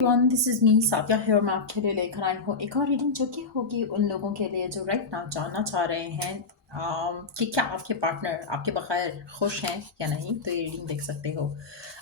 Everyone, this is me Sadia है। मैं आपके लिए लेकर आई हूँ एक और रीडिंग जो कि होगी उन लोगों के लिए जो राइट नाउ जानना चाह रहे हैं कि क्या आपके पार्टनर आपके बगैर खुश हैं या नहीं। तो ये रीडिंग देख सकते हो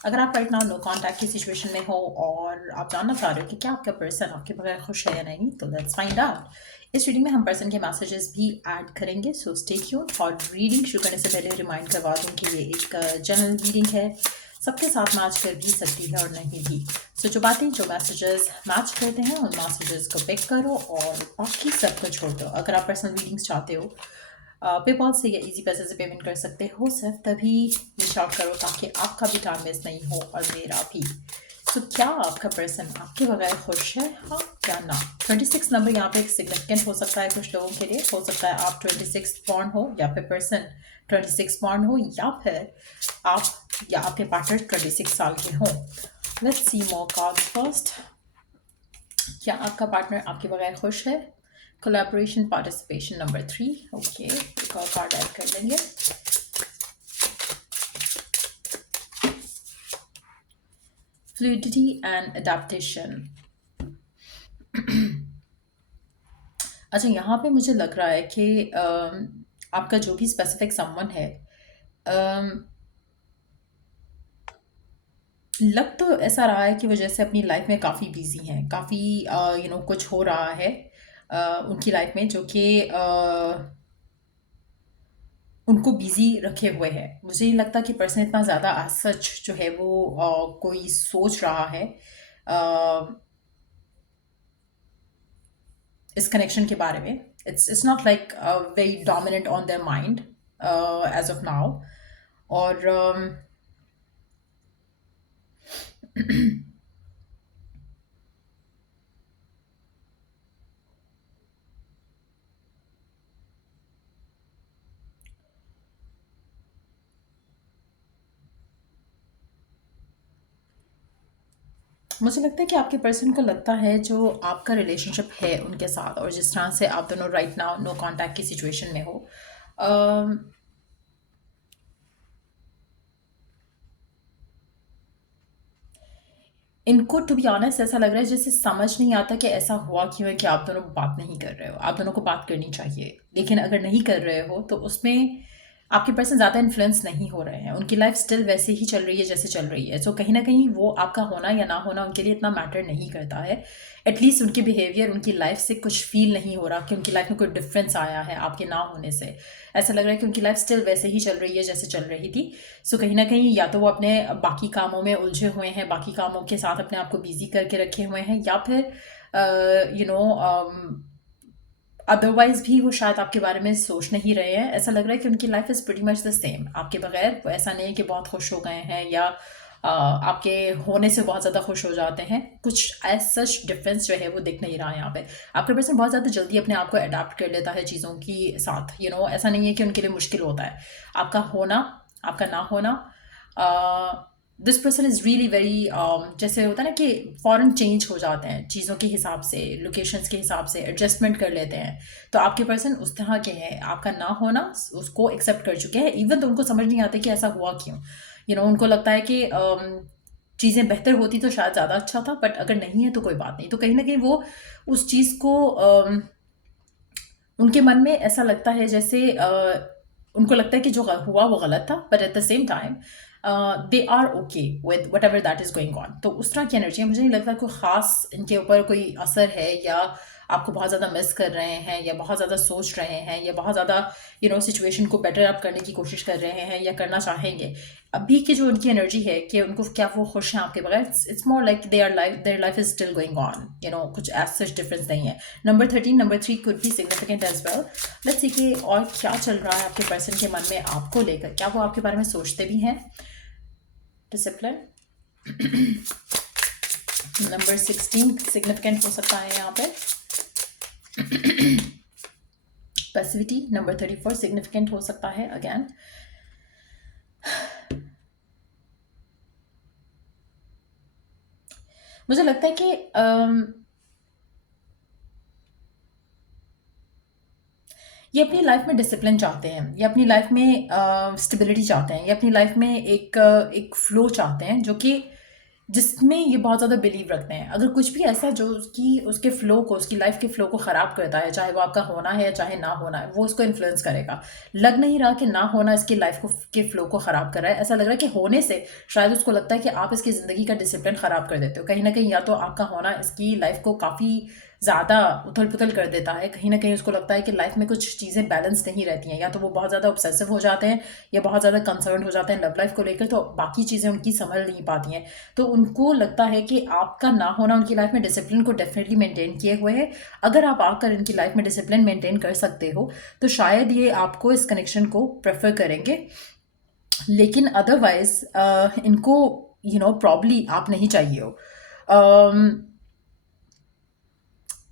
अगर आप राइट नाउ नो कॉन्टैक्ट की सिचुएशन में हो और आप जानना चाह रहे हो कि क्या आपका पर्सन आपके बगैर खुश है या नहीं। तो लेट्स फाइंड आउट। इस रीडिंग में हम पर्सन के मैसेजेस भी ऐड करेंगे, सो स्टे ट्यून्ड। और रीडिंग शुरू करने से पहले रिमाइंड करवा दूँ कि ये एक जनरल रीडिंग है, सबके साथ मैच कर भी सकती है और नहीं भी। सो जो बातें जो मैसेजेस मैच करते हैं उन मैसेजेस को पिक करो और बाकी सब को छोड़ दो। अगर आप पर्सनल रीडिंग्स चाहते हो पेपॉल से या इजी पैसे से पेमेंट कर सकते हो, सिर्फ तभी रीच आउट करो ताकि आपका भी टाइम वेस्ट नहीं हो और मेरा भी। तो क्या आपका पर्सन आपके बगैर खुश है, हाँ या ना। 26 नंबर यहाँ पे एक सिग्निफिकेंट हो सकता है कुछ लोगों के लिए। हो सकता है आप 26 बॉर्न हो या फिर पर्सन 26 बॉर्न हो या फिर आप या आपके पार्टनर 26 साल के हों। Let's see more cards first. क्या आपका पार्टनर आपके बगैर खुश है? Collaboration participation number 3। ओके, एक और कार्ड ऐड कर लेंगे। Fluidity and adaptation. अच्छा, यहाँ पे मुझे लग रहा है कि आपका जो भी स्पेसिफिक समवन है, लग तो ऐसा रहा है कि वो जैसे अपनी लाइफ में काफ़ी बिजी हैं, काफ़ी कुछ हो रहा है उनकी लाइफ में जो कि उनको बिजी रखे हुए है। मुझे नहीं लगता कि पर्सन इतना ज़्यादा एज सच जो है वो कोई सोच रहा है इस कनेक्शन के बारे में। It's not like very dominant on their mind as of now. और मुझे लगता है कि आपके पर्सन को लगता है जो आपका रिलेशनशिप है उनके साथ और जिस तरह से आप दोनों राइट नाउ नो कांटेक्ट की सिचुएशन में हो, इनको टू बी ऑनेस्ट ऐसा लग रहा है जैसे समझ नहीं आता कि ऐसा हुआ क्यों है कि आप दोनों बात नहीं कर रहे हो। आप दोनों को बात करनी चाहिए, लेकिन अगर नहीं कर रहे हो तो उसमें आपके पर्सन ज़्यादा इन्फ्लुएंस नहीं हो रहे हैं। उनकी लाइफ स्टिल वैसे ही चल रही है जैसे चल रही है। सो कहीं ना कहीं वो आपका होना या ना होना उनके लिए इतना मैटर नहीं करता है। एटलीस्ट उनके बिहेवियर, उनकी लाइफ से कुछ फील नहीं हो रहा कि उनकी लाइफ में कोई डिफरेंस आया है आपके ना होने से। ऐसा लग रहा है कि उनकी लाइफ स्टिल वैसे ही चल रही है जैसे चल रही थी। सो कहीं ना कहीं या तो वो अपने बाकी कामों में उलझे हुए हैं, बाकी कामों के साथ अपने आप को बिजी करके रखे हुए हैं, या फिर अदरवाइज भी वो शायद आपके बारे में सोच नहीं रहे हैं। ऐसा लग रहा है कि उनकी life is pretty much the same आपके बगैर। वो ऐसा नहीं है कि बहुत खुश हो गए हैं या आपके होने से बहुत ज़्यादा खुश हो जाते हैं। कुछ एज सच डिफरेंस जो है वो दिख नहीं रहा है यहाँ पे। आपका पर्सन बहुत ज़्यादा जल्दी अपने आप को अडाप्ट कर लेता है चीज़ों की साथ। ऐसा नहीं है कि उनके लिए मुश्किल होता है आपका होना, आपका ना होना। This person is really very, जैसे होता है ना कि फ़ौरन चेंज हो जाते हैं चीज़ों के हिसाब से, लोकेशंस के हिसाब से एडजस्टमेंट कर लेते हैं। तो आपके पर्सन उस तरह के हैं। आपका ना होना उसको एक्सेप्ट कर चुके हैं, इवन तो उनको समझ नहीं आती कि ऐसा हुआ क्यों। उनको लगता है कि चीज़ें बेहतर होती तो शायद ज़्यादा अच्छा था, बट अगर नहीं है तो कोई बात नहीं। तो कहीं ना कहीं वो उस चीज़ को उनके मन में ऐसा लगता है जैसे उनको लगता है कि जो हुआ वो गलत था, but at the same time they are okay with whatever that is going on. तो उस तरह की एनर्जी है। मुझे नहीं लगता कोई ख़ास इनके ऊपर कोई असर है, या आपको बहुत ज़्यादा मिस कर रहे हैं, या बहुत ज़्यादा सोच रहे हैं, या बहुत ज़्यादा सिचुएशन को बेटर अप करने की कोशिश कर रहे हैं या करना चाहेंगे। अभी की जो उनकी एनर्जी है कि उनको क्या वो खुश हैं आपके बगैर, it's more like their life is still going on. कुछ एज सच डिफरेंस नहीं है। Number 13, number 3 could be significant as well. Let's see कि और क्या चल रहा है आपके पर्सन के मन में आपको लेकर। क्या वो आपके बारे में सोचते भी हैं? डिसिप्लिन। नंबर 16 सिग्निफिकेंट हो सकता है यहाँ पे। पैसिविटी। नंबर 34 सिग्निफिकेंट हो सकता है अगेन। मुझे लगता है कि ये अपनी लाइफ में डिसिप्लिन चाहते हैं, ये अपनी लाइफ में स्टेबिलिटी चाहते हैं, ये अपनी लाइफ में एक फ्लो चाहते हैं जो कि जिसमें ये बहुत ज़्यादा बिलीव रखते हैं। अगर कुछ भी ऐसा जो उसकी उसके फ़्लो को, उसकी लाइफ़ के फ़्लो को ख़राब करता है, चाहे वो आपका होना है या चाहे ना होना है, वो उसको इन्फ्लुएंस करेगा। लग नहीं रहा कि ना होना इसकी लाइफ़ को के फ़्लो को ख़राब कर रहा है, ऐसा लग रहा है कि होने से शायद उसको लगता है कि आप इसकी ज़िंदगी का डिसिप्लिन ख़राब कर देते हो। कहीं न कहीं या तो आपका होना इसकी लाइफ़ को काफ़ी ज़्यादा उथल-पुथल कर देता है, कहीं न कहीं उसको लगता है कि लाइफ़ में कुछ चीज़ें बैलेंस नहीं रहती हैं, या तो वो बहुत ज़्यादा ऑब्सेसिव हो जाते हैं या बहुत ज़्यादा कंसर्न्ड हो जाते हैं लव लाइफ़ को लेकर, तो बाकी चीज़ें उनकी संभल नहीं पाती हैं। तो उनको लगता है कि आपका ना होना उनकी लाइफ में डिसिप्लिन को डेफिनेटली मेंटेन किए हुए है। अगर आप आकर इनकी लाइफ में डिसिप्लिन मेंटेन कर सकते हो तो शायद ये आपको इस कनेक्शन को प्रेफर करेंगे, लेकिन अदरवाइज इनको प्रॉब्ली आप नहीं चाहिए हो। अम,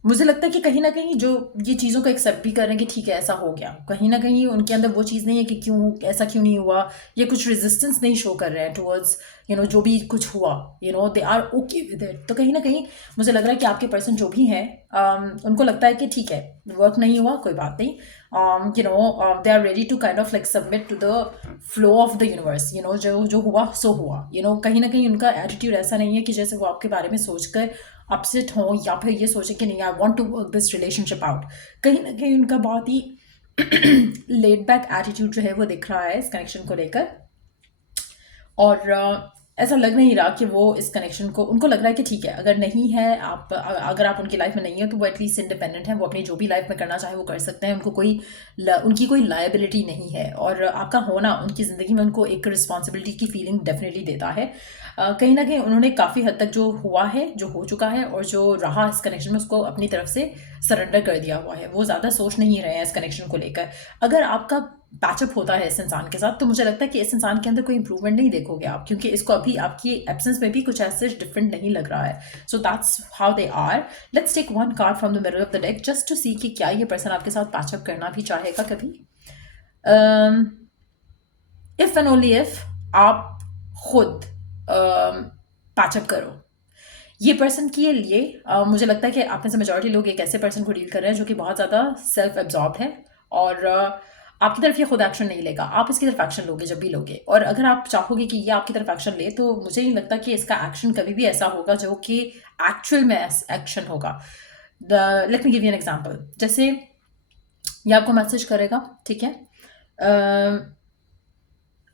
मुझे लगता है कि कहीं न कहीं जो ये चीज़ों को एक्सेप्ट भी कर रहे हैं कि ठीक है ऐसा हो गया, कहीं न कहीं उनके अंदर वो चीज़ नहीं है कि क्यों ऐसा क्यों नहीं हुआ, या कुछ रेजिस्टेंस नहीं शो कर रहे हैं टुवर्ड्स जो भी कुछ हुआ, they are okay with it. तो कहीं न कहीं मुझे लग रहा है कि आपके पर्सन जो भी हैं, उनको लगता है कि ठीक है वर्क नहीं हुआ कोई बात नहीं, they are ready to kind of like submit to the flow of the universe, जो जो हुआ सो हुआ। कहीं न कहीं उनका एटीट्यूड ऐसा नहीं है कि जैसे वो आपके बारे में सोचकर अपसेट हों या फिर ये सोचें कि नहीं I want to work this relationship out. कहीं न कहीं उनका बहुत ही लेड बैक एटीट्यूड जो है वो दिख रहा है इस कनेक्शन को लेकर। और ऐसा लग नहीं रहा कि वो इस कनेक्शन को, उनको लग रहा है कि ठीक है अगर नहीं है आप, अगर आप उनकी लाइफ में नहीं हो तो वो एटलीस्ट इंडिपेंडेंट है, वो अपनी जो भी लाइफ में करना चाहे वो कर सकते हैं, उनको उनकी कोई लायबिलिटी नहीं है। और आपका होना उनकी ज़िंदगी में उनको एक रिस्पॉन्सिबिलिटी की फीलिंग डेफिनेटली देता है। कहीं ना कहीं उन्होंने काफ़ी हद तक जो हुआ है, जो हो चुका है और जो रहा इस कनेक्शन में, उसको अपनी तरफ से सरेंडर कर दिया हुआ है। वो ज़्यादा सोच नहीं रहे हैं इस कनेक्शन को लेकर। अगर आपका पैचअप होता है इस इंसान के साथ तो मुझे लगता है कि इस इंसान के अंदर कोई इंप्रूवमेंट नहीं देखोगे आप, क्योंकि इसको अभी आपकी एब्सेंस में भी कुछ ऐसे डिफरेंट नहीं लग रहा है। So that's how they are. Let's take one card from the middle of the deck just to see कि क्या ये पर्सन आपके साथ पैचअप करना भी चाहेगा कभी। इफ एंड ओनली इफ आप खुद पैचअप करो। ये पर्सन के लिए मुझे लगता है कि आप में से मेजॉरिटी लोग एक ऐसे पर्सन को डील कर रहे हैं जो कि बहुत ज़्यादा सेल्फ एब्जॉर्ब है, और आपकी तरफ ये खुद एक्शन नहीं लेगा, आप इसकी तरफ एक्शन लोगे जब भी लोगे। और अगर आप चाहोगे कि ये आपकी तरफ एक्शन ले तो मुझे नहीं लगता कि इसका एक्शन कभी भी ऐसा होगा जो कि एक्चुअल में एक्शन होगा। Let me give you an example. जैसे ये आपको मैसेज करेगा, ठीक है,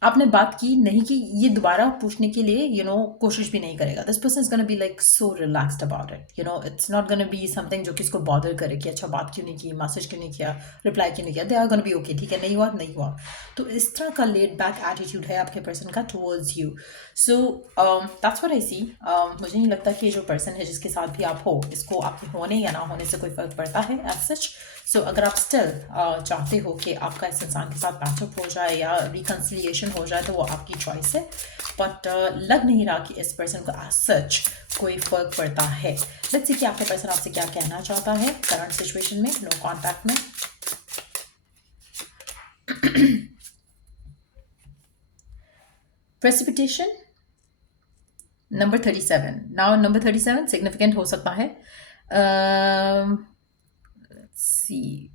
आपने बात की नहीं की, ये दोबारा पूछने के लिए कोशिश भी नहीं करेगा। This person is gonna be like so relaxed about it, it's not gonna be something जो कि इसको बॉदर करे कि अच्छा बात क्यों नहीं की, मैसेज क्यों नहीं किया, रिप्लाई क्यों नहीं किया। They are gonna be okay, ठीक है नहीं हुआ नहीं हुआ। तो इस तरह का लेड बैक एटीट्यूड है आपके पर्सन का towards you. So that's what I see. मुझे नहीं लगता कि जो पर्सन है जिसके साथ भी आप हो, इसको आपके होने या ना होने से कोई फ़र्क पड़ता है एज सच। सो अगर आप स्टिल चाहते हो कि आपका इस इंसान के साथ पैचअप हो जाए या रिकन्सिलिएशन हो जाए तो वो आपकी चॉइस है, बट लग नहीं रहा कि इस पर्सन को एज सच कोई फ़र्क पड़ता है। लेट्स सी कि आपका पर्सन आपसे क्या कहना चाहता है करंट सिचुएशन में, नो कॉन्टैक्ट में। Precipitation number 37। Now number 37 significant हो सकता है। सी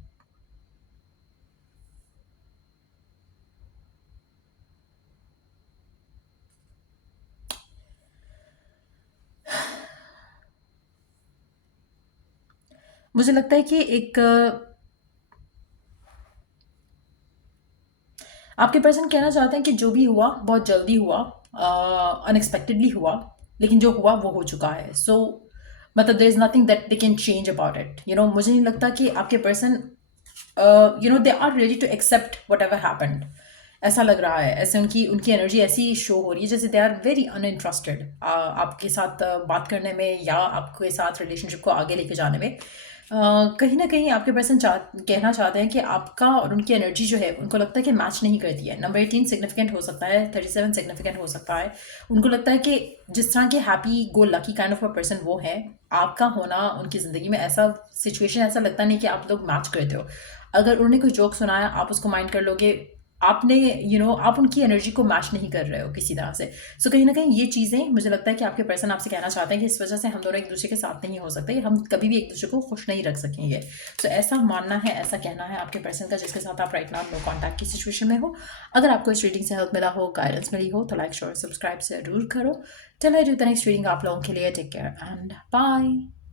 मुझे लगता है कि एक आपके पर्सन कहना चाहते हैं कि जो भी हुआ बहुत जल्दी हुआ, अनएक्सपेक्टेडली हुआ, लेकिन जो हुआ वो हो चुका है। सो मतलब there is nothing that they can change about it. मुझे नहीं लगता कि आपके person they are ready to accept whatever happened. ऐसा लग रहा है, ऐसे उनकी उनकी एनर्जी ऐसी शो हो रही है जैसे दे आर वेरी अनइंटरेस्टेड आपके साथ बात करने में या आपके साथ रिलेशनशिप को आगे लेके जाने में। कहीं ना कहीं आपके पर्सन कहना चाहते हैं कि आपका और उनकी एनर्जी जो है उनको लगता है कि मैच नहीं करती है। नंबर 18 सिग्निफिकेंट हो सकता है, 37 सिग्निफिकेंट हो सकता है। उनको लगता है कि जिस तरह के happy go lucky kind of a person वो है, आपका होना उनकी ज़िंदगी में ऐसा सिचुएशन ऐसा लगता नहीं कि आप लोग मैच करते हो। अगर उन्होंने कोई जोक सुनाया आप उसको माइंड कर लोगे, आपने आप उनकी एनर्जी को मैच नहीं कर रहे हो किसी तरह से। सो कहीं ना कहीं ये चीज़ें मुझे लगता है कि आपके पर्सन आपसे कहना चाहते हैं कि इस वजह से हम दोनों एक दूसरे के साथ नहीं हो सकते, हम कभी भी एक दूसरे को खुश नहीं रख सकेंगे। सो ऐसा मानना है, ऐसा कहना है आपके पर्सन का जिसके साथ आप राइट नाउ नो कॉन्टैक्ट की सिचुएशन में हो। अगर आपको इस रीडिंग से हेल्प मिला हो, गाइडेंस मिली हो, तो लाइक श्योर सब्सक्राइब जरूर करो। चलो, I do the next reading आप लोगों के लिए। Take care and bye.